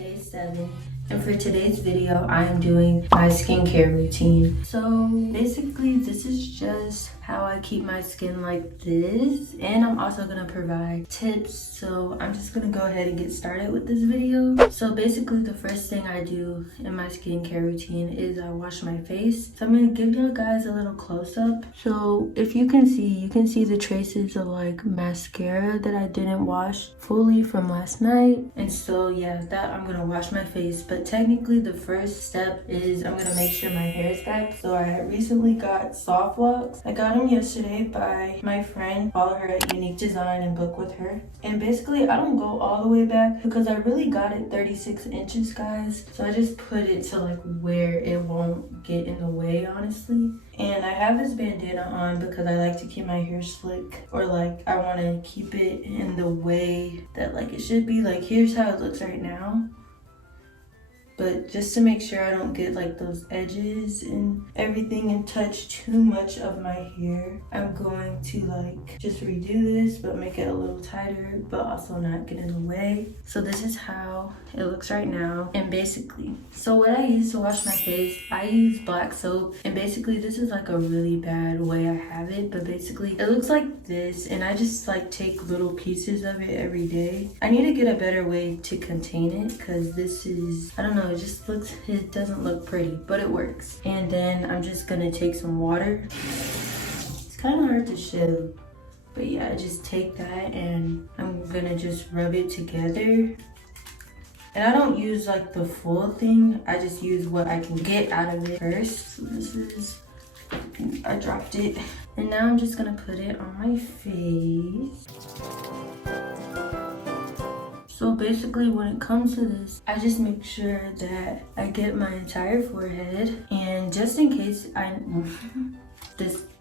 Day 7, and for today's video I am doing my skincare routine. So basically this is just how I keep my skin like this, and I'm also gonna provide tips. So I'm just gonna go ahead and get started with this video. So basically the first thing I do in my skincare routine is I wash my face. So I'm gonna give you guys a little close-up. So if you can see the traces of like mascara that I didn't wash fully from last night. And so yeah, that I'm gonna wash my face. But technically the first step is I'm gonna make sure my hair is back. So I recently got soft locks. I got them yesterday by my friend. Follow her at Unique Design and book with her. And basically I don't go all the way back because I really got it 36 inches, guys. So I just put it to like where it won't get in the way, honestly. And I have this bandana on because I like to keep my hair slick, or like I want to keep it in the way that like it should be. Like here's how it looks right now. But just to make sure I don't get like those edges and everything and touch too much of my hair, I'm going to like just redo this but make it a little tighter but also not get in the way. So this is how it looks right now. And basically, so what I use to wash my face, I use black soap, and basically this is like a really bad way I have it, but basically it looks like this, and I just like take little pieces of it every day. I need to get a better way to contain it because this is, I don't know, it doesn't look pretty, but it works. And then I'm just gonna take some water. It's kind of hard to show, but yeah, I just take that and I'm gonna just rub it together. And I don't use like the full thing, I just use what I can get out of it first. So this is, I dropped it. And now I'm just gonna put it on my face. So basically when it comes to this, I just make sure that I get my entire forehead, and just in case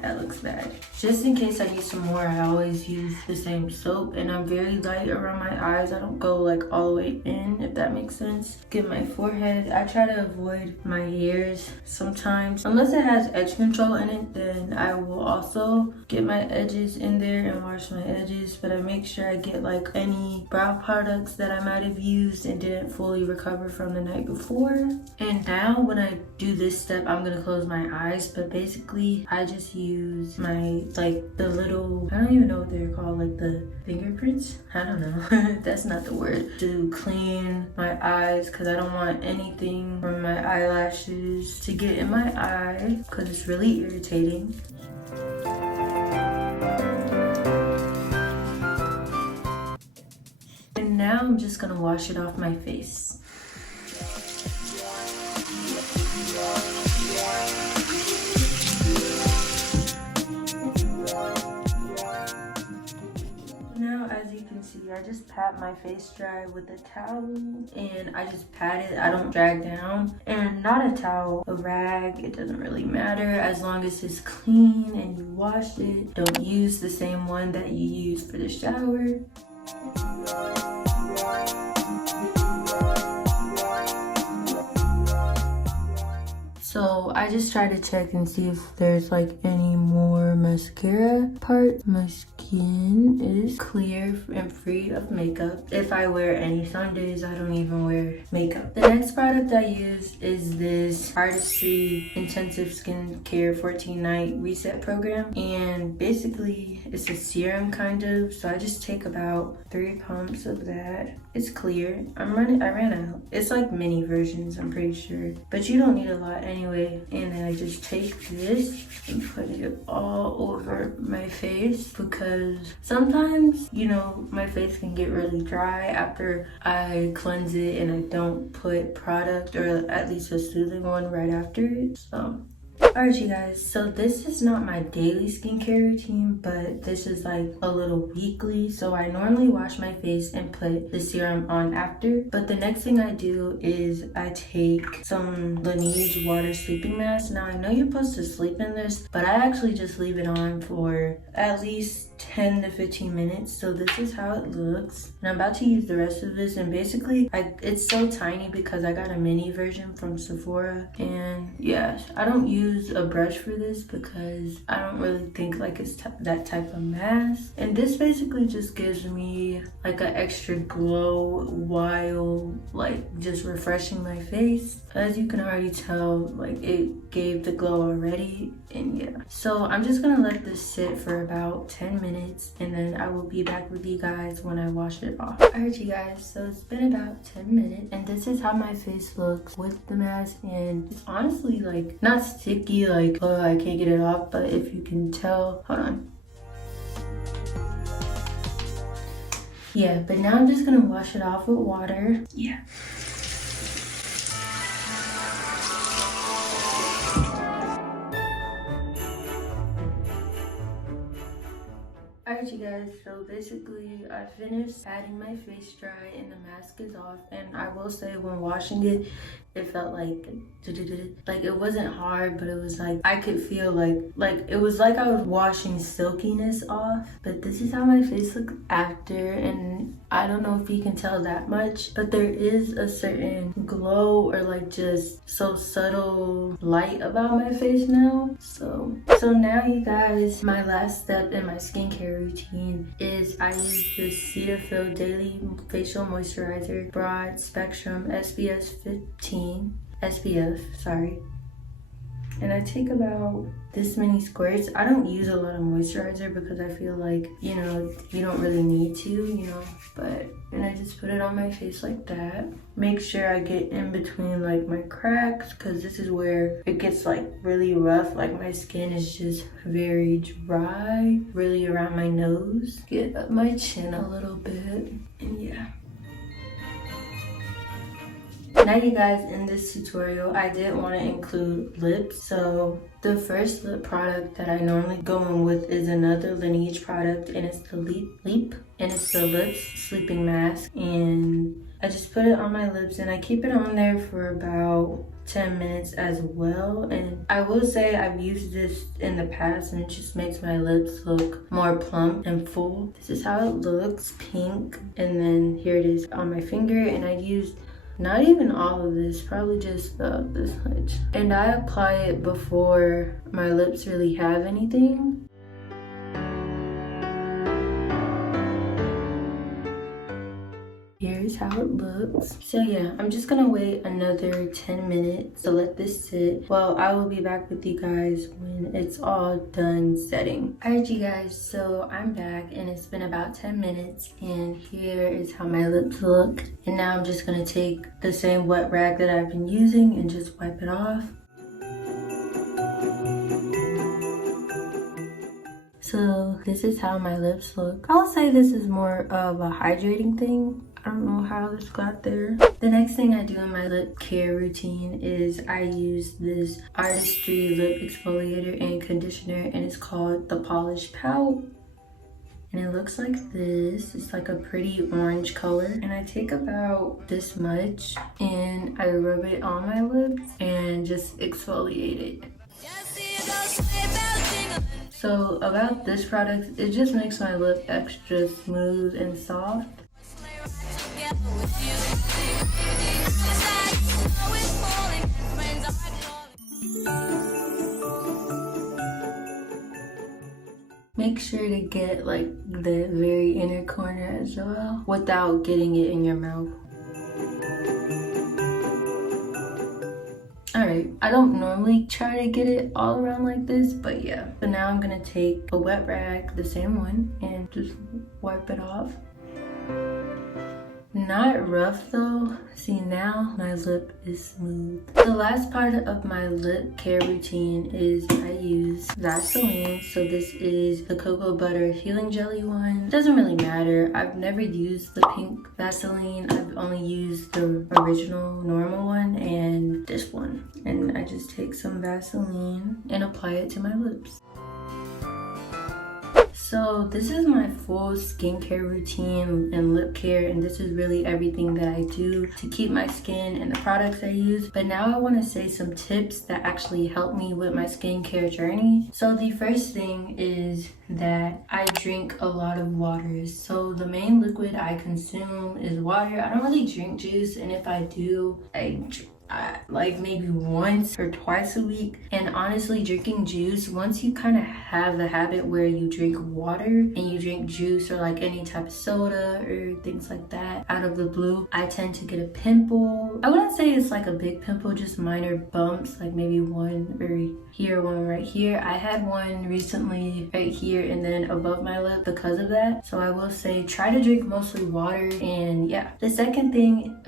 that looks bad. Just in case I need some more, I always use the same soap, and I'm very light around my eyes. I don't go like all the way in, if that makes sense. Get my forehead. I try to avoid my ears sometimes. Unless it has edge control in it, then I will also get my edges in there and wash my edges. But I make sure I get like any brow products that I might have used and didn't fully recover from the night before. And now when I do this step, I'm gonna close my eyes, but basically I just use my like the little, I don't even know what they're called, like the fingerprints, I don't know. That's not the word, to clean my eyes because I don't want anything from my eyelashes to get in my eye because it's really irritating. And now I'm just gonna wash it off my face. As you can see, I just pat my face dry with a towel, and I just pat it. I don't drag down, and not a towel, a rag, it doesn't really matter as long as it's clean and you wash it. Don't use the same one that you use for the shower. So I just try to check and see if there's like any more mascara part. My skin is clear and free of makeup. If I wear any, some days I don't even wear makeup. The next product I use is this Artistry Intensive Skincare 14-Night Reset Program. And basically it's a serum kind of. So I just take about 3 pumps of that. It's clear. I ran out. It's like mini versions, I'm pretty sure. But you don't need a lot anyway. And then I just take this and put it all over my face because sometimes, you know, my face can get really dry after I cleanse it and I don't put product, or at least a soothing one, right after it. So alright you guys, so this is not my daily skincare routine, but this is like a little weekly. So I normally wash my face and put the serum on after, but the next thing I do is I take some Laneige water sleeping mask. Now I know you're supposed to sleep in this, but I actually just leave it on for at least 10 to 15 minutes. So this is how it looks, and I'm about to use the rest of this. And basically it's so tiny because I got a mini version from Sephora. And yeah, I don't use a brush for this because I don't really think like it's that type of mask. And this basically just gives me like an extra glow while like just refreshing my face. As you can already tell, like it gave the glow already. And yeah, so I'm just gonna let this sit for about 10 minutes, and then I will be back with you guys when I wash it off. Alright you guys, so it's been about 10 minutes, and this is how my face looks with the mask. And it's honestly like not sticky, like oh I can't get it off, but if you can tell, hold on. Yeah, but now I'm just gonna wash it off with water. Yeah. Alright you guys, so basically I finished adding my face dry and the mask is off. And I will say when washing it, it felt like it wasn't hard, but it was like I could feel like it was like I was washing silkiness off. But this is how my face looked after, and I don't know if you can tell that much, but there is a certain glow or like just so subtle light about my face now. So now you guys, my last step in my skincare routine is I use this Cetaphil Daily Facial Moisturizer Broad Spectrum SPF, sorry. And I take about this many squirts. I don't use a lot of moisturizer because I feel like, you know, you don't really need to, you know, and I just put it on my face like that. Make sure I get in between like my cracks, because this is where it gets like really rough. Like my skin is just very dry, really around my nose. Get up my chin a little bit, and yeah. Now you guys, in this tutorial I did want to include lips. So the first lip product that I normally go in with is another Lineage product, and it's the Leap, and it's the Lips Sleeping Mask. And I just put it on my lips and I keep it on there for about 10 minutes as well. And I will say I've used this in the past and it just makes my lips look more plump and full. This is how it looks, pink. And then here it is on my finger, and I used not even all of this, probably just this much. And I apply it before my lips really have anything. Here's how it looks. So yeah, I'm just gonna wait another 10 minutes to let this sit. Well, I will be back with you guys when it's all done setting. Alright you guys, so I'm back and it's been about 10 minutes, and here is how my lips look. And now I'm just gonna take the same wet rag that I've been using and just wipe it off. So this is how my lips look. I'll say this is more of a hydrating thing. I don't know how this got there. The next thing I do in my lip care routine is I use this Artistry lip exfoliator and conditioner, and it's called the Polish Pout. And it looks like this. It's like a pretty orange color. And I take about this much and I rub it on my lips and just exfoliate it. So about this product, it just makes my lip extra smooth and soft. Make sure to get like the very inner corner as well without getting it in your mouth. Alright, I don't normally try to get it all around like this, but yeah. So now I'm gonna take a wet rag, the same one, and just wipe it off. Not rough though. See, now my lip is smooth. The last part of my lip care routine is I use Vaseline. So this is the cocoa butter healing jelly one. It doesn't really matter. I've never used the pink Vaseline. I've only used the original normal one and this one. And I just take some Vaseline and apply it to my lips. So this is my full skincare routine and lip care, and this is really everything that I do to keep my skin and the products I use. But now I want to say some tips that actually help me with my skincare journey. So the first thing is that I drink a lot of water. So the main liquid I consume is water. I don't really drink juice, and if I do, like maybe once or twice a week. And honestly, drinking juice, once you kind of have the habit where you drink water and you drink juice or like any type of soda or things like that out of the blue, I tend to get a pimple. I wouldn't say it's like a big pimple, just minor bumps, like maybe one or here, one right here. I had one recently right here and then above my lip because of that. So I will say try to drink mostly water. And yeah, the second thing,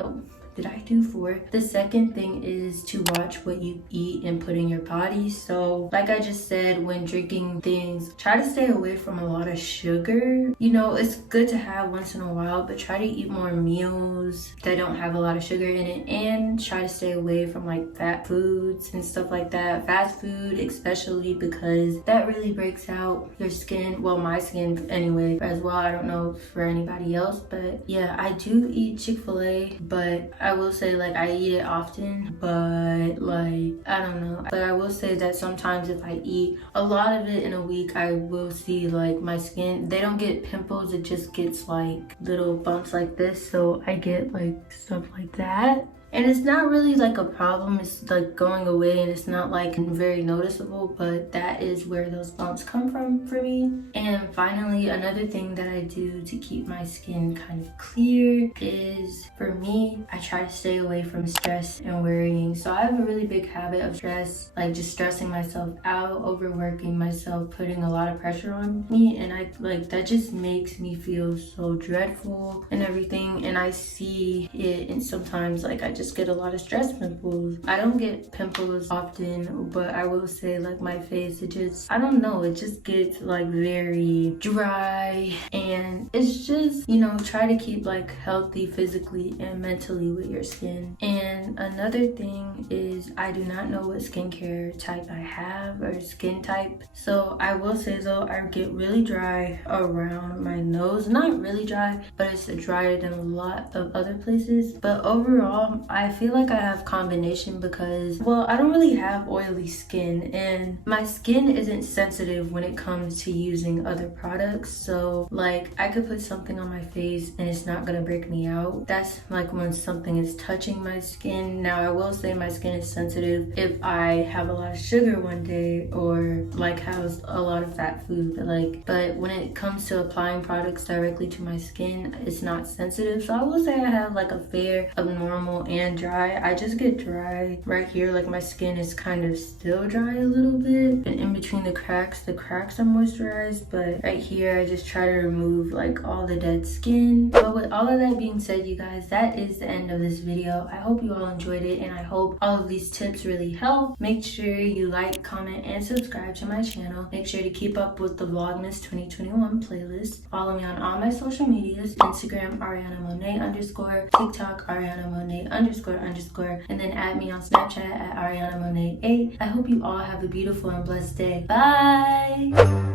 the second thing is to watch what you eat and put in your body. So like I just said, when drinking things, try to stay away from a lot of sugar. You know, it's good to have once in a while, but try to eat more meals that don't have a lot of sugar in it, and try to stay away from like fat foods and stuff like that. Fast food especially, because that really breaks out your skin. Well, my skin anyway as well. I don't know for anybody else, but yeah, I do eat Chick-fil-A, but I will say like I eat it often, but like I don't know. But I will say that sometimes if I eat a lot of it in a week, I will see like my skin, they don't get pimples, it just gets like little bumps like this. So I get like stuff like that. And it's not really like a problem, it's like going away and it's not like very noticeable, but that is where those bumps come from for me. And finally, another thing that I do to keep my skin kind of clear is, for me, I try to stay away from stress and worrying. So I have a really big habit of stress, like just stressing myself out, overworking myself, putting a lot of pressure on me, and I like that just makes me feel so dreadful and everything. And I see it, and sometimes like I just get a lot of stress pimples. I don't get pimples often, but I will say like my face, it just, I don't know, it just gets like very dry. And it's just, you know, try to keep like healthy physically and mentally with your skin. And another thing is, I do not know what skincare type I have or skin type. So I will say though, I get really dry around my nose. Not really dry, but it's drier than a lot of other places. But overall, I feel like I have combination because, well, I don't really have oily skin, and my skin isn't sensitive when it comes to using other products. So like I could put something on my face and it's not gonna break me out. That's like when something is touching my skin. Now I will say my skin is sensitive if I have a lot of sugar one day or like have a lot of fat food, but when it comes to applying products directly to my skin, it's not sensitive. So I will say I have like a fair of normal and dry. I just get dry right here, like my skin is kind of still dry a little bit, and in between the cracks are moisturized, but right here I just try to remove like all the dead skin. But with all of that being said, you guys, that is the end of this video. I hope you all enjoyed it, and I hope all of these tips really help. Make sure you like, comment, and subscribe to my channel. Make sure to keep up with the Vlogmas 2021 playlist. Follow me on all my social medias: Instagram Arianna Monaè _, TikTok Arianna Monaè __, and then add me on Snapchat at Arianna Monaè 8. I hope you all have a beautiful and blessed day. Bye!